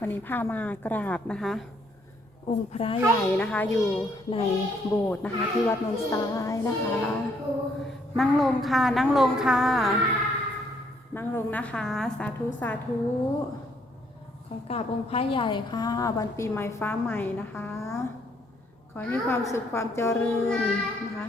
วันนี้พามากราบนะคะ องค์พระใหญ่นะคะอยู่ในโบสถ์นะคะ ที่วัดนนทรายนะคะ นั่งลงค่ะนั่งลงค่ะ นั่งลงนะคะ สาธุสาธุขอกราบองค์พระใหญ่ค่ะวันปีใหม่ฟ้าใหม่นะคะ ขอให้มีความสุขความเจริญนะคะ